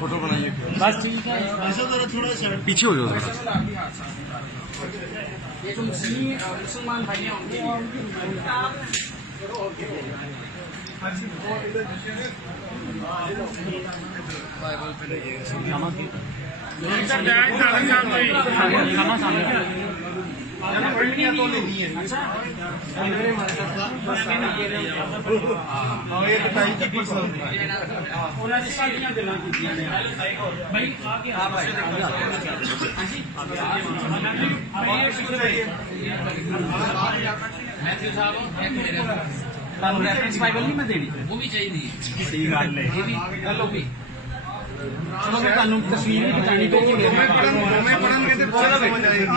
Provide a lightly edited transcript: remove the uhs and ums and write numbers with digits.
Photo बनाइए बस ठीक है। थोड़ा पीछे हो जाओ थोड़ा। ये जो मुसलमान भाई हैं उनके बाइबल पे लगिएगा रेफरेंस बाइबल नहीं मैं देनी वो भी चाहिए सही गल है चलो भी चलो मैं ਤੁਹਾਨੂੰ ਤਸਵੀਰ ਵੀ ਦਿਖਾਣੀ ਪਊਗੀ मैं पढ़न के तो बहुत समझ आएगी।